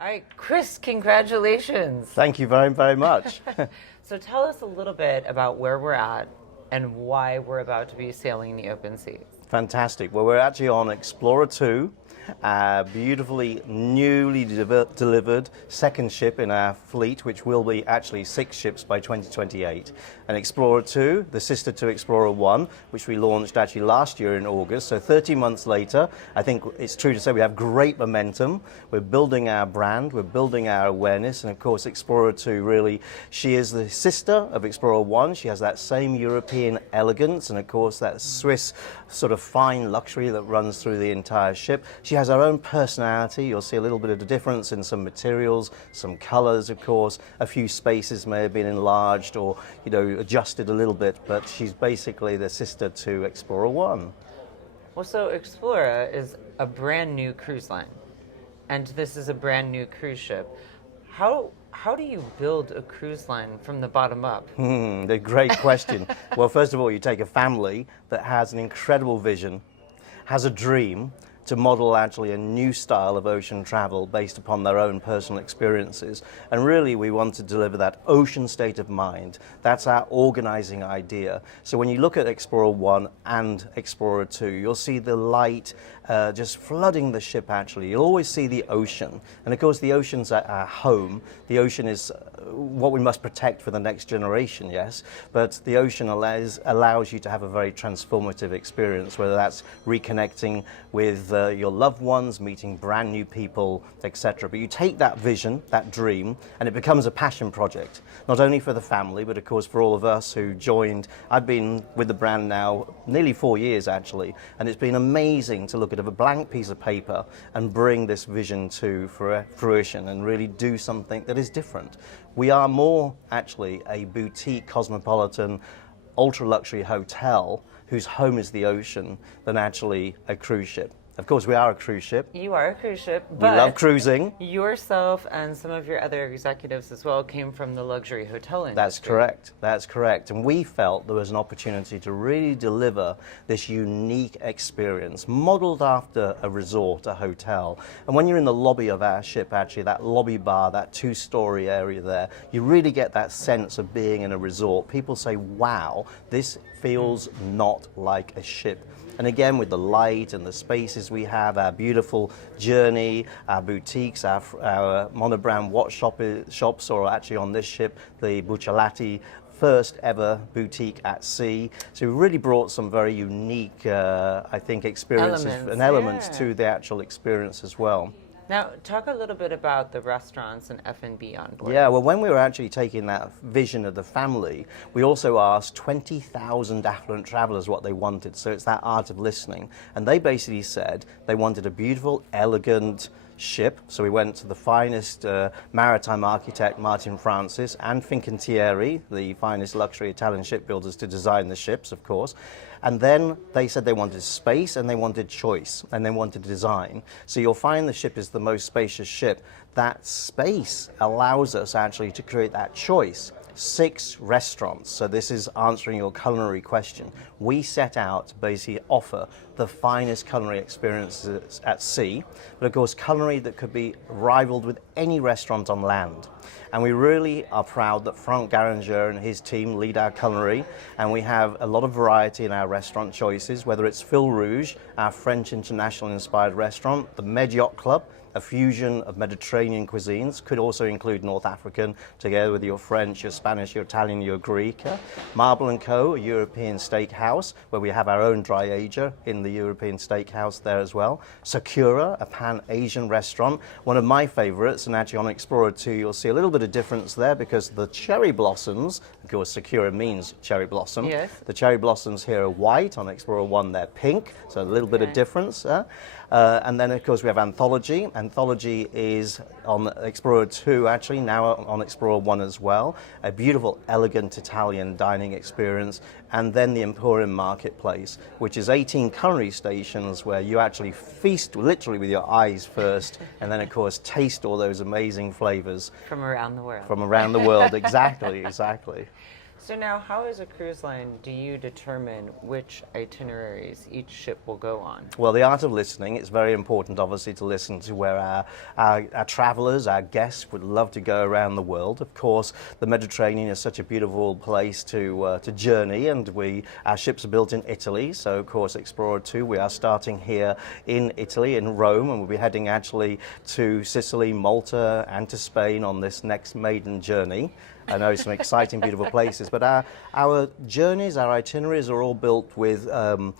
All right, Chris, congratulations. Thank you very, very much. So tell us a little bit about where we're at and why we're about to be sailing the open seas. Fantastic. Well, we're actually on Explorer II, beautifully newly delivered second ship in our fleet, which will be actually 6 ships by 2028. And Explorer II, the sister to Explorer I, which we launched actually last year in August. So 30 months later, I think it's true to say we have great momentum. We're building our brand, we're building our awareness, and of course Explorer II really, she is the sister of Explorer I. She has that same European elegance and of course that Swiss sort of fine luxury that runs through the entire ship. She has her own personality. You'll see a little bit of the difference in some materials, some colors, of course. A few spaces may have been enlarged or, adjusted a little bit, but she's basically the sister to Explorer One. Well, so Explora is a brand new cruise line, and this is a brand new cruise ship. How do you build a cruise line from the bottom up? A great question. Well, first of all, you take a family that has an incredible vision, has a dream to model actually a new style of ocean travel based upon their own personal experiences. And really we want to deliver that ocean state of mind. That's our organizing idea. So when you look at Explorer 1 and Explorer 2, you'll see the light just flooding the ship actually. You'll always see the ocean. And of course the ocean's our home. The ocean is what we must protect for the next generation, yes. But the ocean allows you to have a very transformative experience, whether that's reconnecting with your loved ones, meeting brand new people, etc. But you take that vision, that dream, and it becomes a passion project, not only for the family, but of course for all of us who joined. I've been with the brand now nearly 4 years actually, and it's been amazing to look at a blank piece of paper and bring this vision to fruition and really do something that is different. We are more actually a boutique cosmopolitan ultra luxury hotel whose home is the ocean than actually a cruise ship. Of course, we are a cruise ship. You are a cruise ship, but we love cruising. Yourself and some of your other executives as well came from the luxury hotel industry. That's correct. That's correct. And we felt there was an opportunity to really deliver this unique experience, modeled after a resort, a hotel. And when you're in the lobby of our ship, actually, that lobby bar, that 2-story area there, you really get that sense of being in a resort. People say, wow, this feels not like a ship. And again, with the light and the spaces we have, our beautiful journey, our boutiques, our monobrand watch shops, or actually on this ship, the Buccellati first ever boutique at sea. So we really brought some very unique, I think, experiences and elements to the actual experience as well. Now, talk a little bit about the restaurants and F&B on board. Yeah, well, when we were actually taking that vision of the family, we also asked 20,000 affluent travelers what they wanted. So it's that art of listening. And they basically said they wanted a beautiful, elegant ship. So we went to the finest maritime architect, Martin Francis, and Fincantieri, the finest luxury Italian shipbuilders, to design the ships, of course. And then they said they wanted space and they wanted choice and they wanted design. So you'll find the ship is the most spacious ship. That space allows us actually to create that choice. 6 restaurants. So this is answering your culinary question. We set out to basically offer the finest culinary experiences at sea, but of course culinary that could be rivaled with any restaurant on land. And we really are proud that Franck Garanger and his team lead our culinary, and we have a lot of variety in our restaurant choices, whether it's Fil Rouge, our French international inspired restaurant, the Med Yacht Club, a fusion of Mediterranean cuisines, could also include North African, together with your French, your Spanish, your Italian, your Greek. Marble & Co., a European steakhouse, where we have our own dry ager in the European steakhouse there as well. Sakura, a Pan-Asian restaurant, one of my favorites, and actually on Explorer 2 you'll see a little bit of difference there because the cherry blossoms, of course Sakura means cherry blossom. Yes. The cherry blossoms here are white, on Explorer 1 they're pink, so a little bit of difference. And then of course we have Anthology. Anthology is on Explorer 2 actually, now on Explorer 1 as well. A beautiful, elegant Italian dining experience. And then the Emporium Marketplace, which is 18 culinary stations where you actually feast literally with your eyes first, and then of course taste all those amazing flavors. From around the world. From around the world, exactly, exactly. So now, how as a cruise line do you determine which itineraries each ship will go on? Well, the art of listening, it's very important, obviously, to listen to where our travelers, our guests would love to go around the world. Of course, the Mediterranean is such a beautiful place to journey, and our ships are built in Italy. So, of course, Explorer II, we are starting here in Italy, in Rome, and we'll be heading actually to Sicily, Malta, and to Spain on this next maiden journey. I know some exciting, beautiful places, but our journeys, our itineraries are all built with a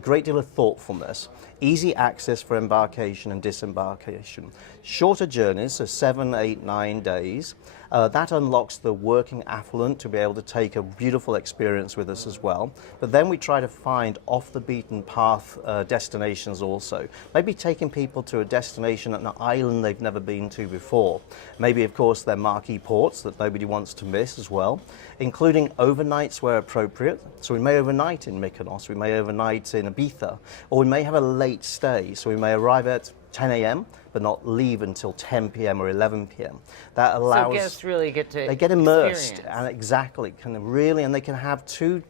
great deal of thoughtfulness, easy access for embarkation and disembarkation. Shorter journeys, so 7, 8, 9 days. That unlocks the working affluent to be able to take a beautiful experience with us as well. But then we try to find off the beaten path destinations also. Maybe taking people to a destination at an island they've never been to before. Maybe, of course, they're marquee ports that nobody wants to miss as well, including overnights where appropriate. So we may overnight in Mykonos, we may overnight in Ibiza, or we may have a late stay. So we may arrive at 10 a.m. but not leave until 10 p.m. or 11 p.m. That allows... So guests really get to They get immersed, experience. and exactly, and they can have two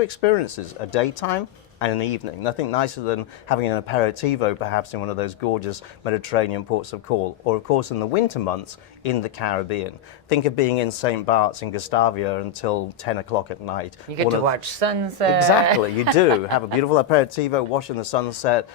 experiences, a daytime and an evening. Nothing nicer than having an aperitivo perhaps in one of those gorgeous Mediterranean ports of call, or of course in the winter months in the Caribbean. Think of being in St. Bart's in Gustavia until 10 o'clock at night. You get to watch sunset. Exactly, you do. Have a beautiful aperitivo, watching the sunset.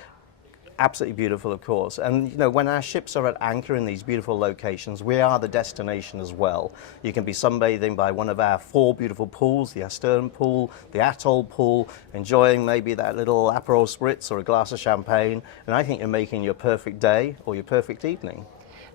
Absolutely beautiful, of course. And, you know, when our ships are at anchor in these beautiful locations, we are the destination as well. You can be sunbathing by one of our 4 beautiful pools, the Astern pool, the Atoll pool, enjoying maybe that little Aperol Spritz or a glass of champagne. And I think you're making your perfect day or your perfect evening.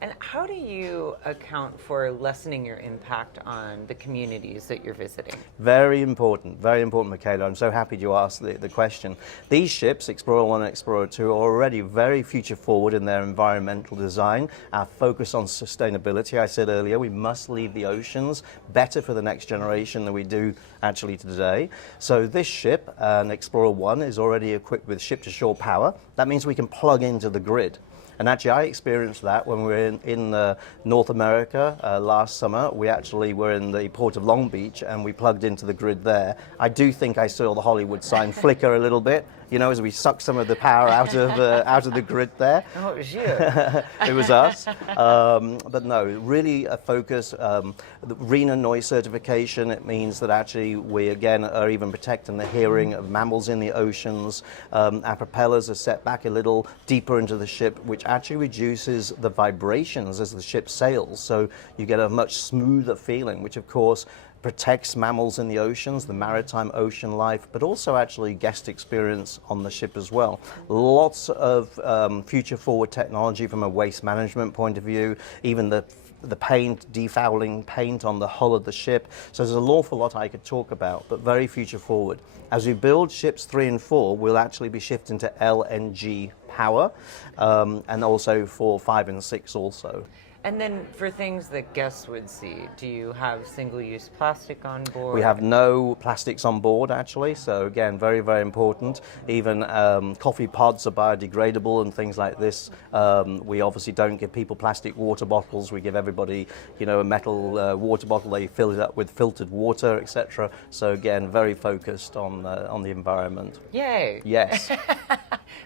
And how do you account for lessening your impact on the communities that you're visiting? Very important, Michaela. I'm so happy you asked the question. These ships, Explorer 1 and Explorer 2, are already very future forward in their environmental design. Our focus on sustainability, I said earlier, we must leave the oceans better for the next generation than we do actually today. So this ship, Explorer 1, is already equipped with ship-to-shore power. That means we can plug into the grid. And actually, I experienced that when we were in North America last summer. We actually were in the port of Long Beach, and we plugged into the grid there. I do think I saw the Hollywood sign flicker a little bit, you know, as we sucked some of the power out of the grid there. Oh, it was you. It was us. But no, really a focus. The RENA noise certification, it means that actually we, again, are even protecting the hearing of mammals in the oceans. Our propellers are set back a little deeper into the ship, which actually reduces the vibrations as the ship sails. So you get a much smoother feeling, which of course protects mammals in the oceans, the maritime ocean life, but also actually guest experience on the ship as well. Lots of future forward technology from a waste management point of view, even the paint, defouling paint on the hull of the ship. So there's an awful lot I could talk about, but very future forward. As we build ships 3 and 4, we'll actually be shifting to LNG power, and also for 5 and 6 also. And then for things that guests would see, do you have single-use plastic on board? We have no plastics on board, actually, so again, very, very important. Even coffee pods are biodegradable and things like this. We obviously don't give people plastic water bottles. We give everybody, you know, a metal water bottle. They fill it up with filtered water, etc. So again, very focused on the environment. Yay! Yes.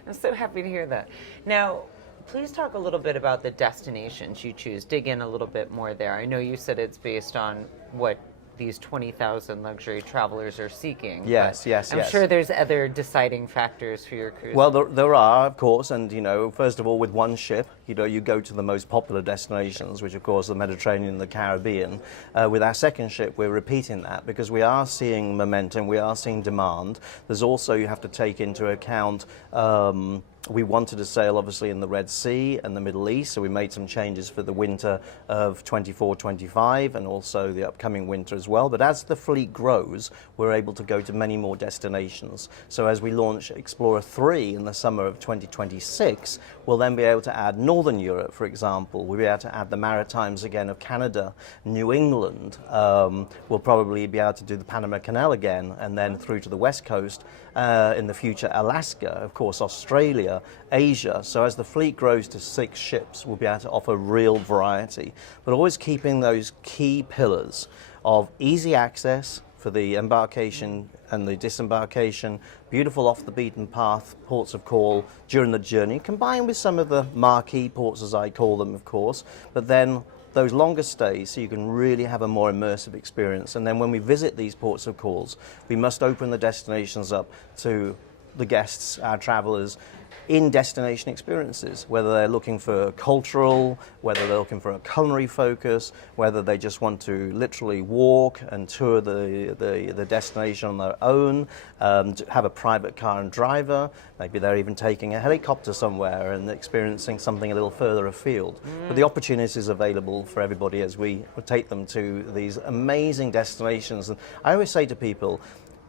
I'm so happy to hear that. Now, please talk a little bit about the destinations you choose. Dig in a little bit more there. I know you said it's based on what these 20,000 luxury travelers are seeking. Yes, yes, I'm sure there's other deciding factors for your cruise. Well, there are, of course, and, you know, first of all, with one ship, you know, you go to the most popular destinations, which, of course, the Mediterranean and the Caribbean. With our second ship, we're repeating that because we are seeing momentum, we are seeing demand. There's also, you have to take into account, we wanted to sail obviously in the Red Sea and the Middle East, so we made some changes for the winter of 24-25 and also the upcoming winter as well. But as the fleet grows, we're able to go to many more destinations. So as we launch Explorer 3 in the summer of 2026, we'll then be able to add Northern Europe, for example. We'll be able to add the Maritimes again of Canada, New England. We'll probably be able to do the Panama Canal again, and then through to the West Coast. In the future, Alaska, of course, Australia. Australia, Asia. So as the fleet grows to 6 ships, we'll be able to offer real variety, but always keeping those key pillars of easy access for the embarkation and the disembarkation, beautiful off the beaten path ports of call during the journey, combined with some of the marquee ports, as I call them, of course, but then those longer stays so you can really have a more immersive experience. And then when we visit these ports of calls, we must open the destinations up to the guests, our travelers, in destination experiences, whether they're looking for cultural, whether they're looking for a culinary focus, whether they just want to literally walk and tour the destination on their own, have a private car and driver, maybe they're even taking a helicopter somewhere and experiencing something a little further afield. But the opportunities available for everybody as we take them to these amazing destinations. And I always say to people,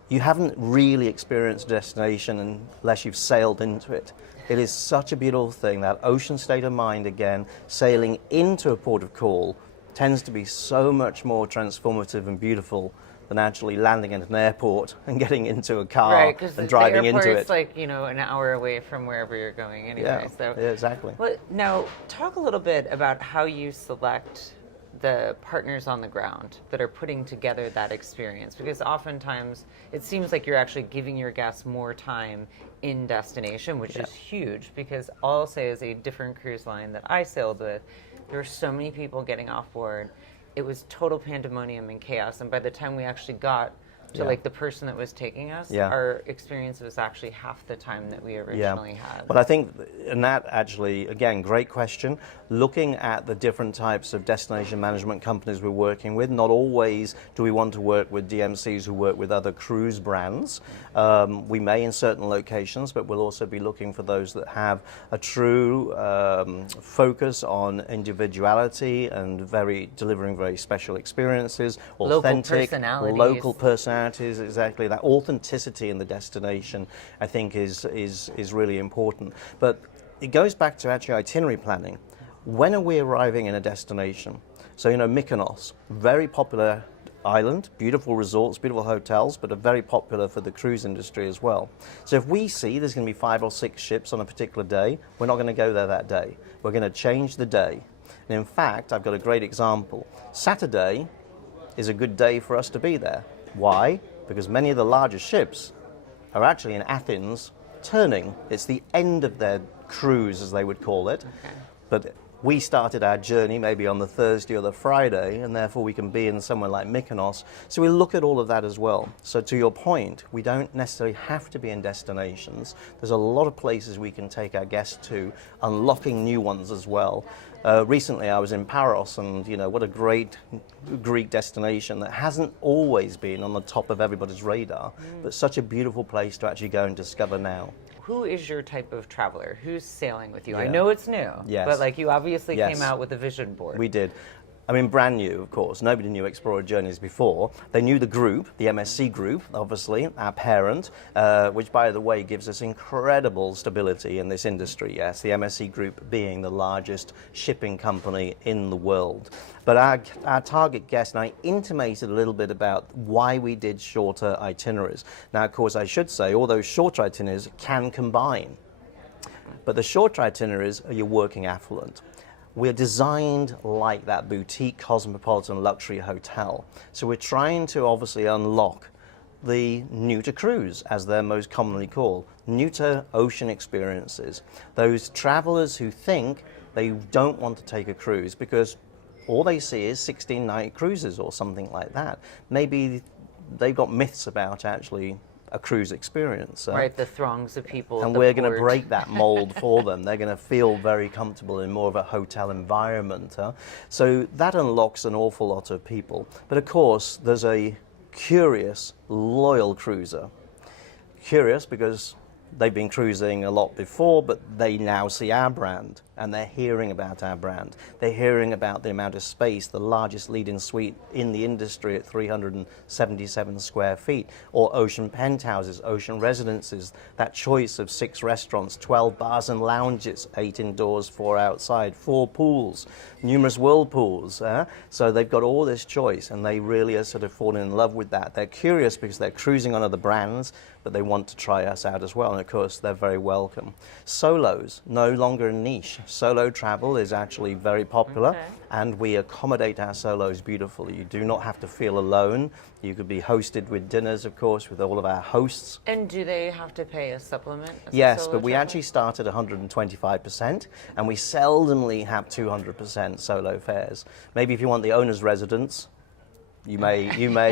you haven't really experienced a destination unless you've sailed into it. It is such a beautiful thing, that ocean state of mind again, sailing into a port of call tends to be so much more transformative and beautiful than actually landing at an airport and getting into a car and driving into it. The airport's like, an hour away from wherever you're going anyway. Yeah, exactly. Well, now, talk a little bit about how you select the partners on the ground that are putting together that experience, because oftentimes it seems like you're actually giving your guests more time in destination, which is huge, because all I'll say is a different cruise line that I sailed with, there were so many people getting off board. It was total pandemonium and chaos, and by the time we actually got to like the person that was taking us, our experience was actually half the time that we originally had. But I think, and that actually, again, great question. Looking at the different types of destination management companies we're working with, not always do we want to work with DMCs who work with other cruise brands. We may in certain locations, but we'll also be looking for those that have a true focus on individuality and delivering very special experiences, authentic, local personalities. Exactly, that authenticity in the destination, I think, is really important. But it goes back to actually itinerary planning. When are we arriving in a destination? So, Mykonos, very popular island, beautiful resorts, beautiful hotels, but are very popular for the cruise industry as well. So if we see there's going to be 5 or 6 ships on a particular day, we're not going to go there that day. We're going to change the day. And in fact, I've got a great example. Saturday is a good day for us to be there. Why? Because many of the larger ships are actually in Athens turning. It's the end of their cruise, as they would call it. Okay. But we started our journey maybe on the Thursday or the Friday, and therefore we can be in somewhere like Mykonos. So we look at all of that as well. So to your point, we don't necessarily have to be in destinations. There's a lot of places we can take our guests to, unlocking new ones as well. Recently I was in Paros, and what a great Greek destination that hasn't always been on the top of everybody's radar, but such a beautiful place to actually go and discover now. Who is your type of traveler? Who's sailing with you? I know it's new, but you obviously came out with a vision board. We did. I mean, brand new, of course. Nobody knew Explorer Journeys before. They knew the group, the MSC group, obviously, our parent, which, by the way, gives us incredible stability in this industry. Yes, the MSC group being the largest shipping company in the world. But our target guest, and I intimated a little bit about why we did shorter itineraries. Now, of course, I should say, all those shorter itineraries can combine. But the shorter itineraries are your working affluent. We're designed like that boutique cosmopolitan luxury hotel. So we're trying to obviously unlock the new to cruise, as they're most commonly called, new to ocean experiences. Those travelers who think they don't want to take a cruise because all they see is 16-night cruises or something like that. Maybe they've got myths about actually a cruise experience. Right, the throngs of people. And we're going to break that mold for them. They're going to feel very comfortable in more of a hotel environment. So that unlocks an awful lot of people. But of course, there's a curious, loyal cruiser. Curious because they've been cruising a lot before, but they now see our brand. and they're hearing about our brand. They're hearing about the amount of space, the largest lead-in suite in the industry at 377 square feet, or ocean penthouses, ocean residences, that choice of 6 restaurants, 12 bars and lounges, 8 indoors, 4 outside, 4 pools, numerous whirlpools. So they've got all this choice, and they really are sort of falling in love with that. They're curious because they're cruising on other brands, but they want to try us out as well, and of course they're very welcome. Solos, no longer a niche. Solo travel is actually very popular, and we accommodate our solos beautifully. You do not have to feel alone. You could be hosted with dinners, of course, with all of our hosts. And do they have to pay a supplement? Yes, but we actually start at 125%, and we seldomly have 200% solo fares. Maybe if you want the owner's residence, you may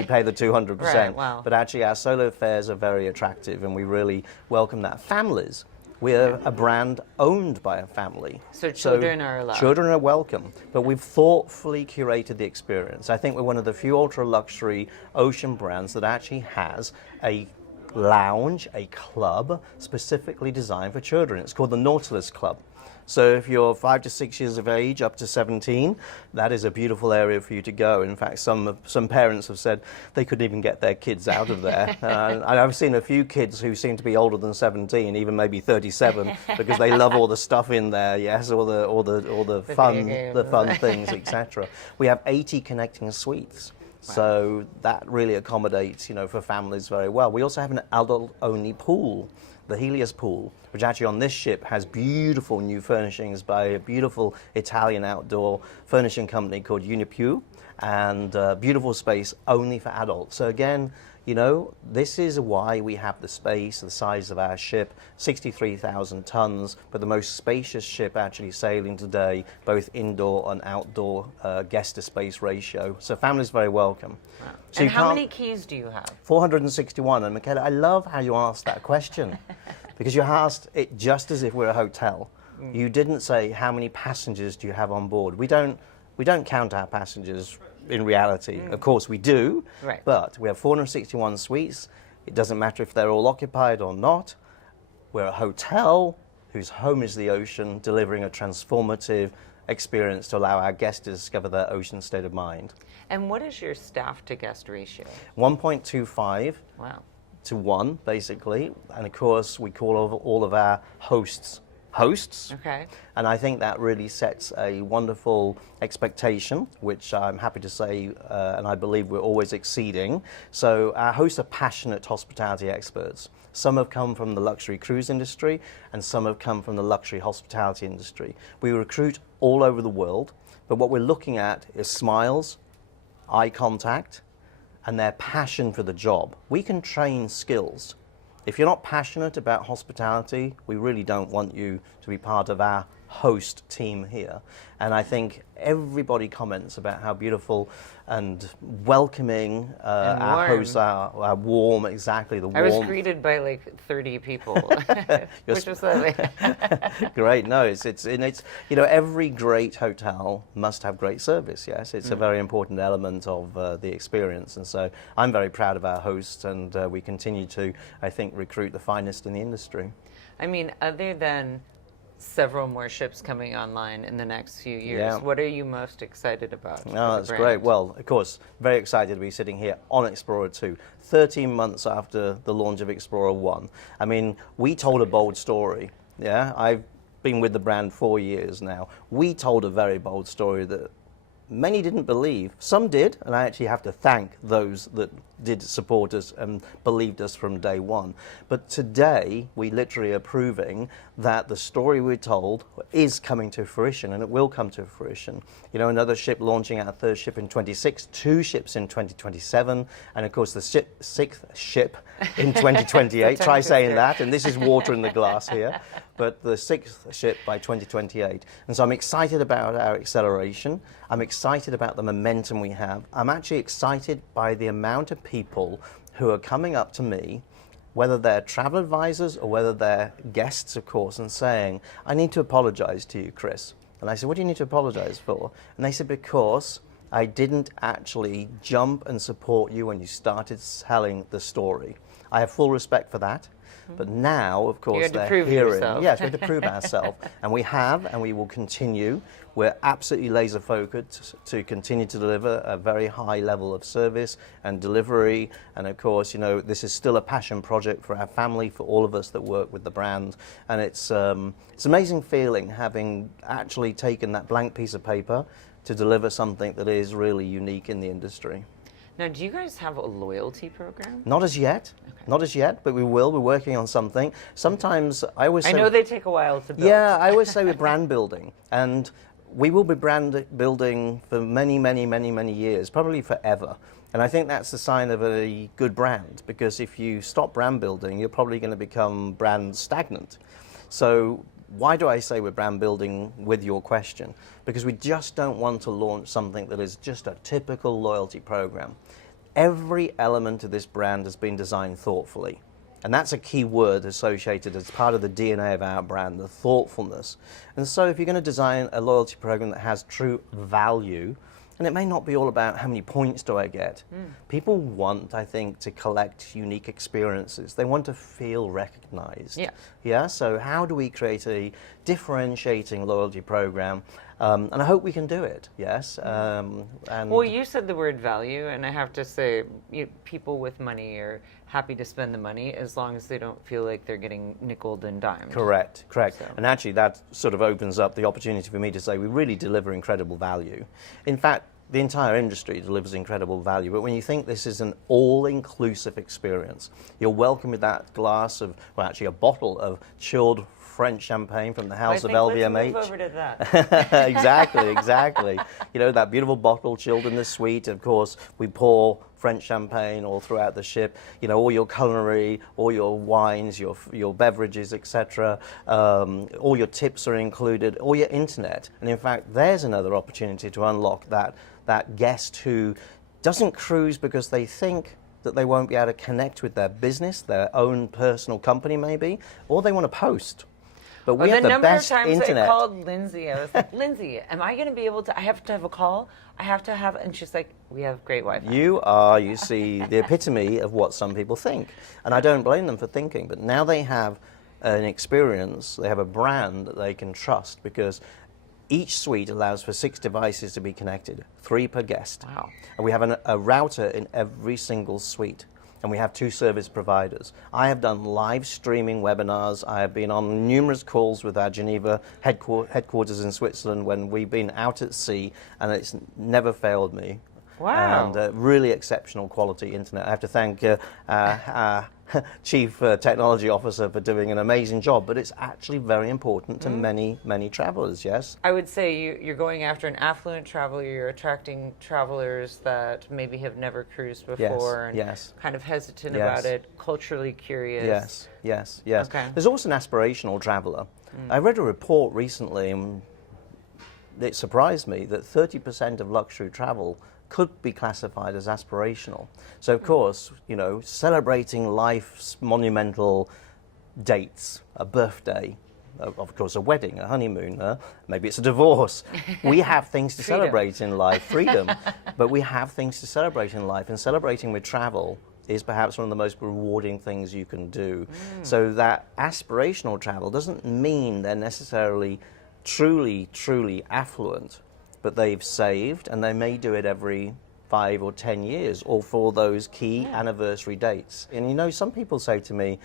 pay the 200%. Right, wow. But actually our solo fares are very attractive, and we really welcome that. Families. We're a brand owned by a family. So children are allowed. Children are welcome, but we've thoughtfully curated the experience. I think we're one of the few ultra-luxury ocean brands that actually has a lounge, a club, specifically designed for children. It's called the Nautilus Club. So if you're 5 to 6 years of age, up to 17, that is a beautiful area for you to go. In fact, some parents have said they couldn't even get their kids out of there. I've seen a few kids who seem to be older than 17, even maybe 37, because they love all the stuff in there. Yes, all the fun things, etc. We have 80 connecting suites. Wow. So that really accommodates, for families very well. We also have an adult-only pool, the Helios pool, which actually on this ship has beautiful new furnishings by a beautiful Italian outdoor furnishing company called Unipiù, and beautiful space only for adults. So again, this is why we have the space, the size of our ship, 63,000 tons, but the most spacious ship actually sailing today, both indoor and outdoor guest to space ratio. So families very welcome. Wow. So and how many keys do you have? 461. And Michaela, I love how you asked that question because you asked it just as if we're a hotel. You didn't say how many passengers do you have on board. We don't count our passengers in reality. Of course we do, right. But we have 461 suites. It doesn't matter if they're all occupied or not. We're a hotel whose home is the ocean, delivering a transformative experience to allow our guests to discover their ocean state of mind. And what is your staff to guest ratio? 1.25 to 1, basically. And of course, we call all of our hosts. Okay. And I think that really sets a wonderful expectation, which I'm happy to say, and I believe we're always exceeding. So our hosts are passionate hospitality experts. Some have come from the luxury cruise industry, and some have come from the luxury hospitality industry. We recruit all over the world, but what we're looking at is smiles, eye contact, and their passion for the job. We can train skills. If you're not passionate about hospitality, we really don't want you to be part of our host team here. And I think everybody comments about how beautiful and welcoming our hosts are, warm, exactly, the warm. I was greeted by like 30 people, which was lovely. Great, no, it's every great hotel must have great service, yes. It's a very important element of the experience, and so I'm very proud of our hosts, and we continue to, I think, recruit the finest in the industry. I mean, other than several more ships coming online in the next few years, what are you most excited about? Oh, that's great. Well, of course, very excited to be sitting here on Explorer II, 13 months after the launch of Explorer I. I mean, we told a bold story. Yeah, I've been with the brand 4 years now. We told a very bold story that many didn't believe. Some did, and I actually have to thank those that did support us and believed us from day one. But today, we literally are proving that the story we told is coming to fruition, and it will come to fruition. Another ship launching our 3rd ship in 26, 2 ships in 2027, and of course the 6th ship in 2028. Try saying that, and this is water in the glass here. But the 6th ship by 2028. And so I'm excited about our acceleration. I'm excited about the momentum we have. I'm actually excited by the amount of people who are coming up to me, whether they're travel advisors or whether they're guests, of course, and saying, I need to apologize to you, Chris. And I said, what do you need to apologize for? And they said, because I didn't actually jump and support you when you started telling the story. I have full respect for that. But now, of course, had to they're prove hearing. yourself. Yes, we had to prove ourselves, and we have, and we will continue. We're absolutely laser focused to continue to deliver a very high level of service and delivery. And of course, you know, this is still a passion project for our family, for all of us that work with the brand. And it's an amazing feeling having actually taken that blank piece of paper to deliver something that is really unique in the industry. Now, do you guys have a loyalty program? Not as yet. Okay. Not as yet, but we will. We're working on something. Sometimes I always say... I know they take a while to build. Yeah, I always say we're brand building. And we will be brand building for many, many, many, many years, probably forever. And I think that's the sign of a good brand, because if you stop brand building, you're probably going to become brand stagnant. So why do I say we're brand building with your question? Because we just don't want to launch something that is just a typical loyalty program. Every element of this brand has been designed thoughtfully. And that's a key word associated as part of the DNA of our brand, the thoughtfulness. And so if you're going to design a loyalty program that has true value, and it may not be all about how many points do I get. People want, I think, to collect unique experiences. They want to feel recognized. Yeah, so how do we create a differentiating loyalty program? And I hope we can do it, yes. And well, you said the word value, and I have to say, people with money are happy to spend the money as long as they don't feel like they're getting nickeled and dimed. Correct, correct. So. And actually that sort of opens up the opportunity for me to say we really deliver incredible value. In fact, the entire industry delivers incredible value, but when you think this is an all-inclusive experience, you're welcome with that glass of, well, actually a bottle of chilled French champagne from the house of LVMH. Let's move over to that. Exactly, exactly. You know, that beautiful bottle chilled in the suite. Of course, we pour French champagne all throughout the ship. You know, all your culinary, all your wines, your beverages, etc. All your tips are included, all your internet. And in fact, there's another opportunity to unlock that guest who doesn't cruise because they think that they won't be able to connect with their business, their own personal company maybe, or they want to post. But we have the best internet. The number of times I called Lindsay, I was like, Lindsay, am I going to be able to, I have to have a call, I have to have, and she's like, we have great Wi-Fi. You are, you see, the epitome of what some people think. And I don't blame them for thinking, but now they have an experience, they have a brand that they can trust, because each suite allows for 6 devices to be connected, 3 per guest. Wow. And we have a router in every single suite. And we have 2 service providers. I have done live streaming webinars. I have been on numerous calls with our Geneva headquarters in Switzerland when we've been out at sea, and it's never failed me. Wow. And really exceptional quality internet. I have to thank our Chief Technology Officer for doing an amazing job, but it's actually very important to many, many travelers, yes? I would say you're going after an affluent traveler, you're attracting travelers that maybe have never cruised before and kind of hesitant about it, culturally curious. Yes, yes, yes. Okay. There's also an aspirational traveler. I read a report recently, and it surprised me, that 30% of luxury travel could be classified as aspirational. So of course, you know, celebrating life's monumental dates, a birthday, of course a wedding, a honeymoon, maybe it's a divorce. We have things to celebrate in life, freedom, but we have things to celebrate in life, and celebrating with travel is perhaps one of the most rewarding things you can do. So that aspirational travel doesn't mean they're necessarily truly affluent, but they've saved, and they may do it every 5 or 10 years, or for those key anniversary dates. And you know, some people say to me,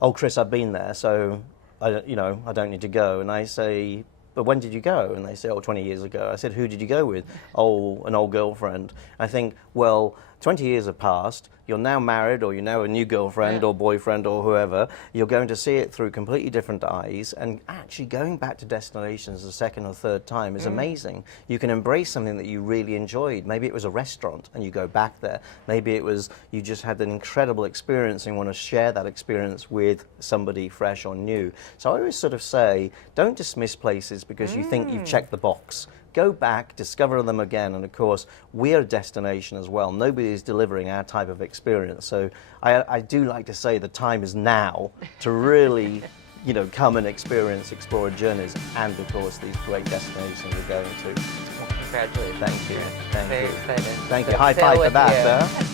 "Oh, Chris, I've been there, so I don't need to go." And I say, "But when did you go?" And they say, "Oh, 20 years ago." I said, "Who did you go with?" "Oh, an old girlfriend." I think, well, 20 years have passed. You're now married, or you're now a new girlfriend or boyfriend or whoever. You're going to see it through completely different eyes, and actually going back to destinations a second or third time is amazing. You can embrace something that you really enjoyed. Maybe it was a restaurant and you go back there. Maybe it was you just had an incredible experience and want to share that experience with somebody fresh or new. So I always sort of say, don't dismiss places because you think you've checked the box. Go back, discover them again, and of course, we're a destination as well. Nobody is delivering our type of experience. So I do like to say the time is now to really, you know, come and experience Explora journeys, and of course, these great destinations we're going to. Well, congratulations. Thank you. Thank Very you. excited. Thank you. So High sail five for with that, you.